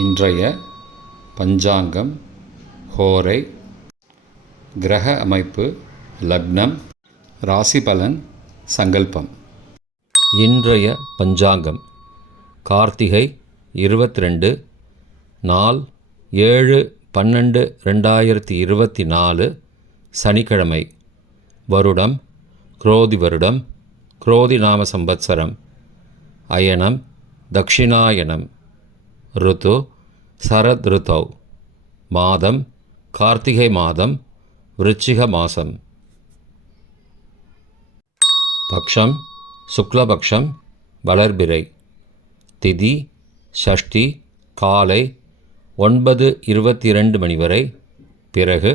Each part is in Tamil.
இன்றைய பஞ்சாங்கம், ஹோரை, கிரக அமைப்பு, லக்னம், ராசி பலன், சங்கல்பம். இன்றைய பஞ்சாங்கம் கார்த்திகை 22 நாள் 7/12/2024 சனிக்கிழமை. வருடம் குரோதி வருடம், குரோதி நாம சம்பத்சரம். அயனம் தக்ஷிணாயனம். ருத்து சரத் ருத்தௌ. மாதம் கார்த்திகை மாதம், விருச்சிக மாதம். பக்ஷம் சுக்லபக்ஷம், வளர்பிறை. திதி ஷஷ்டி காலை 9:22 மணி வரை, பிறகு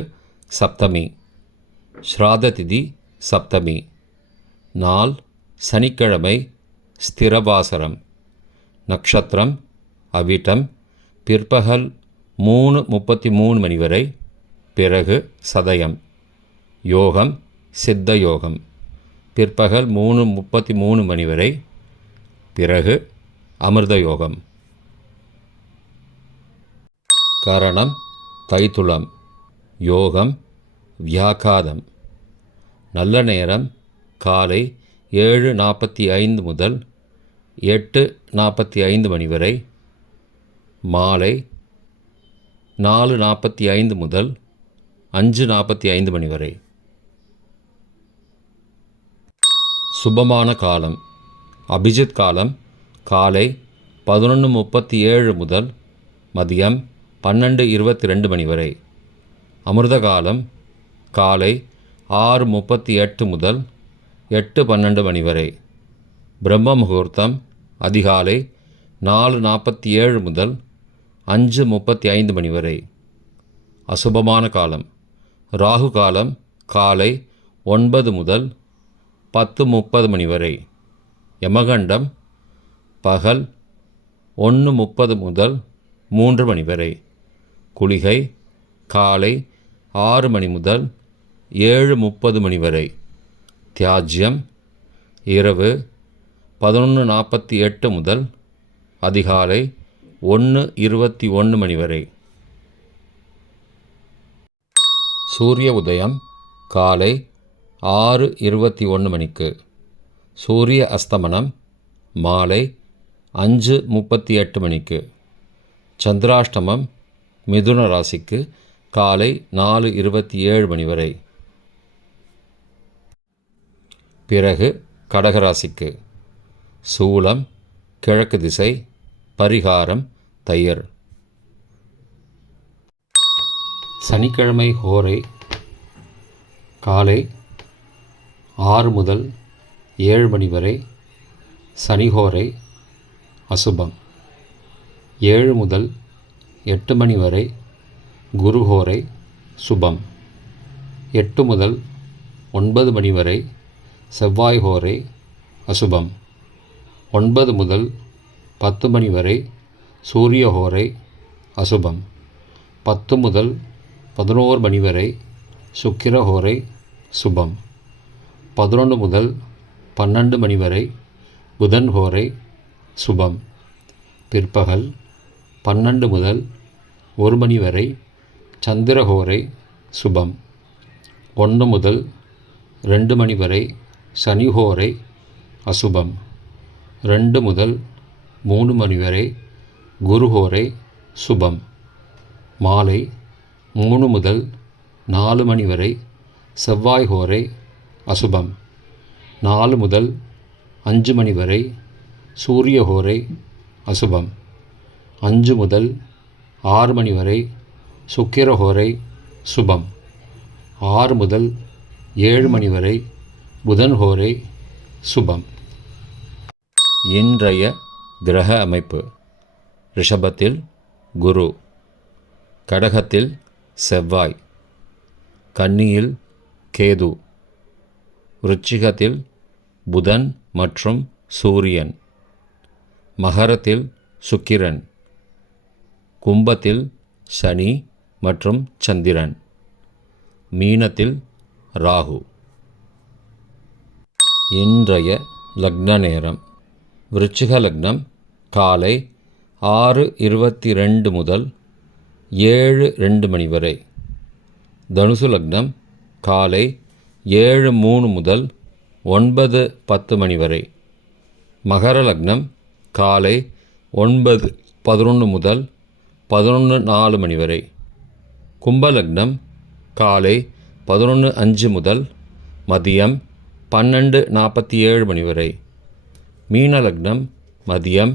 சப்தமி. ஸ்ராத திதி சப்தமி. நாள் சனிக்கிழமை, ஸ்திரபாசரம். நக்ஷத்திரம் அவிட்டம், பிற்பகல் 3:33 மணி வரை, பிறகு சதயம். யோகம் சித்த யோகம், பிற்பகல் 3:33 மணி வரை, பிறகு அமிர்த யோகம். கரணம் தைத்துளம். யோகம் வியாகாதம். நல்ல நேரம் காலை 7:45 முதல் 8:45 மணி வரை, மாலை 4:45 முதல் 5:45 மணி வரை. சுபமான காலம் அபிஜித் காலம் காலை 11:37 முதல் மதியம் 12:22 மணி வரை. அமிர்த காலம் காலை 6:38 முதல் 8:12 மணி வரை. பிரம்ம முகூர்த்தம் அதிகாலை 4:47 முதல் 5:35 மணி வரை. அசுபமான காலம் ராகு காலம் காலை 9 முதல் 10:30 மணி வரை. யமகண்டம் பகல் 1:30 முதல் 3 மணி வரை. குளிகை காலை 6 மணி முதல் 7:30 மணி வரை. தியாஜ்யம் இரவு 11:48 முதல் அதிகாலை 1:21 மணி வரை. சூரிய உதயம் காலை 6:21 மணிக்கு. சூரிய அஸ்தமனம் மாலை 5:38 மணிக்கு. சந்திராஷ்டமம் மிதுன ராசிக்கு காலை 4:27 மணி வரை. பிறகு கடகராசிக்கு. சூலம் கிழக்கு திசை, பரிகாரம் தையர். சனிக்கிழமை ஹோரை காலை 6 முதல் 7 மணி வரை, சனிஹோரை அசுபம். 7 முதல் 8 மணி வரை, குருஹோரை சுபம். 8 முதல் 9 மணி வரை, செவ்வாய் ஹோரை அசுபம். 9 முதல் 10 மணி வரை, சூரிய ஹோரை அசுபம். 10 முதல் 11 மணி வரை, சுக்கிர ஹோரை சுபம். 11 முதல் 12 மணி வரை, புதன் ஹோரை சுபம். பிற்பகல் 12 முதல் 1 மணி வரை, சந்திர ஹோரை சுபம். 1 முதல் 2 மணி வரை, சனி ஹோரை அசுபம். 2 முதல் 3 மணி வரை, குருஹோரை சுபம். மாலை 3 முதல் 4 மணி வரை, செவ்வாய் ஹோரை அசுபம். 4 முதல் 5 மணி வரை, சூரிய ஹோரை அசுபம். 5 முதல் 6 மணி வரை, சுக்கிர ஹோரை சுபம். 6 முதல் 7 மணி வரை, புதன் ஹோரை சுபம். இன்றைய கிரக அமைப்பு. ரிஷபத்தில் குரு, கடகத்தில் செவ்வாய், கன்னியில் கேது, விருச்சிகத்தில் புதன் மற்றும் சூரியன், மகரத்தில் சுக்கிரன், கும்பத்தில் சனி மற்றும் சந்திரன், மீனத்தில் ராகு. இன்றைய லக்ன நேரம். விருச்சிக லக்னம் காலை 6:22 முதல் 7:02 மணி வரை. தனுசு லக்னம் காலை 7:03 முதல் 9:10 மணி வரை. மகர லக்னம் காலை 9:11 முதல் 11:04 மணி வரை. கும்ப லக்னம் காலை 11:05 முதல் மதியம் 12:47 மணி வரை. மீன லக்னம் மதியம்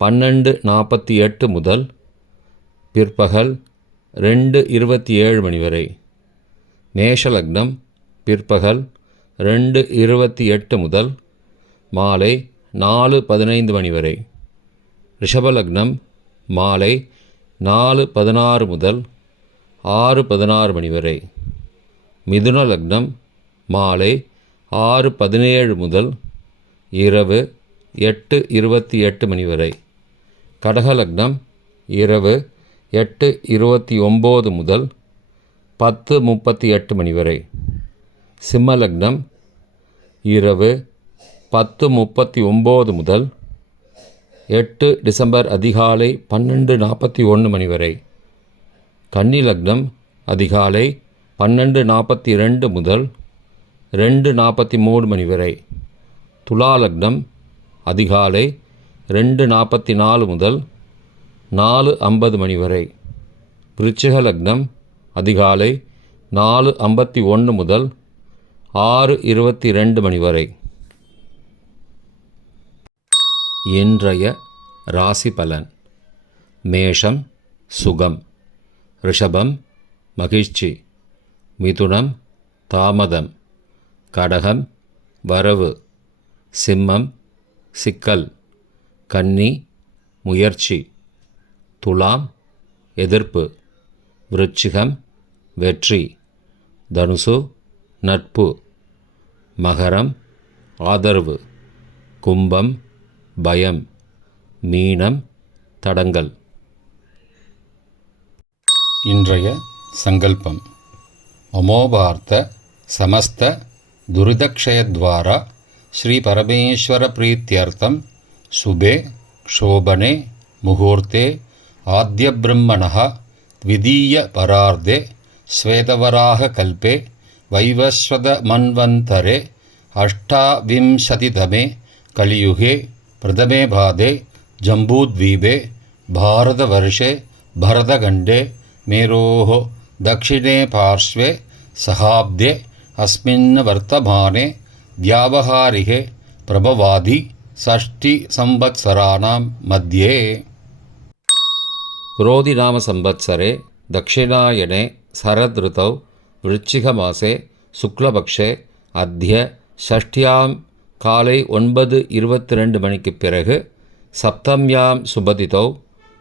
12:48 முதல் பிற்பகல் 2:27 மணி வரை. மேஷ லக்னம் பிற்பகல் 2:28 முதல் மாலை 4:15 மணி வரை. ரிஷப லக்னம் மாலை 4:16 முதல் 6:16 மணி வரை. மிதுன லக்னம் மாலை 6:17 முதல் இரவு 8:28 மணி வரை. கடக லக்னம் இரவு 8:29 முதல் 10:38 மணி வரை. சிம்ம லக்னம் இரவு 10:39 முதல் 8 டிசம்பர் அதிகாலை 12:41 மணி வரை. கன்னி லக்னம் அதிகாலை 12:42 முதல் 2:43 மணி வரை. துலா லக்னம் அதிகாலை 2:44 முதல் 4:50 மணி வரை. விருச்சிக லக்னம் அதிகாலை 4:51 முதல் 6:22 மணி வரை. இன்றைய ராசி பலன். மேஷம் சுகம், ரிஷபம் மகிழ்ச்சி, மிதுனம் தாமதம், கடகம் வரவு, சிம்மம் சிக்கல், கன்னி முயற்சி, துலாம் எதிர்ப்பு, விருச்சிகம் வெற்றி, தனுசு நட்பு, மகரம் ஆதரவு, கும்பம் பயம், மீனம் தடங்கல். இன்றைய சங்கல்பம். மமோபார்த்த சமஸ்த துரிதக்ஷயத்வாரா ஸ்ரீ பரமேஸ்வர பிரீத்யர்த்தம் சுபே க்ஷோபனே முகூர்த்தே ஆத்ய பிரம்மணः த்விதீய பரார்த்தே ஸ்வேதவராக கல்பே வைவஸ்வத மன்வந்தரே அஷ்டாவிம்சதிதமே கலியுகே பிரதமே பாதே ஜம்பூத்வீபே பாரதவர்ஷே பரதகண்டே மேரோः दक्षिणे पार्श्वे सहाब्दे अस्मिन् वर्तमाने व्यावहारिके प्रभवादि षष्टिसंवत्सराणां मध्ये. क्रोधिनाम संवत्सरे दक्षिणायने शरदृतौ वृश्चिकमासे शुक्लपक्षे अद्य षष्ट्यां காலை 9:22 மணிக்குப் பிறகு சப்தம்யாம் சுபதிதௌ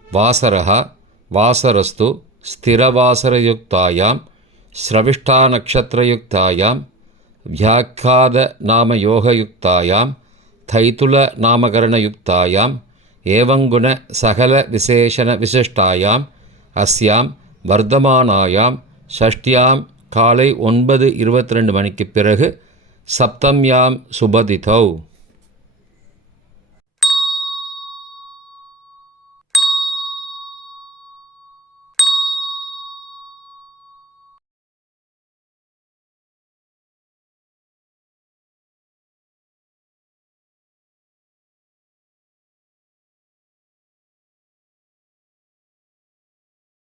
வாசரः வாசரஸ்து ஸ்திரவாசரயுக்தாயாம் ஸ்ரவிஷ்டாநக்ஷத்ரயுக்தாயாம் வியாக்காதநாமயோகயுக்தாயாம் தைத்துலநாமகரணயுக்தாயாம் ஏவங்குண சகல விசேஷண விசிஷ்டாயாம் அஸ்யாம் வர்த்தமானாயாம் ஷஷ்டியாம் காலை 9:22 மணிக்குப் பிறகு சப்தம்யாம் சுபதிதௌ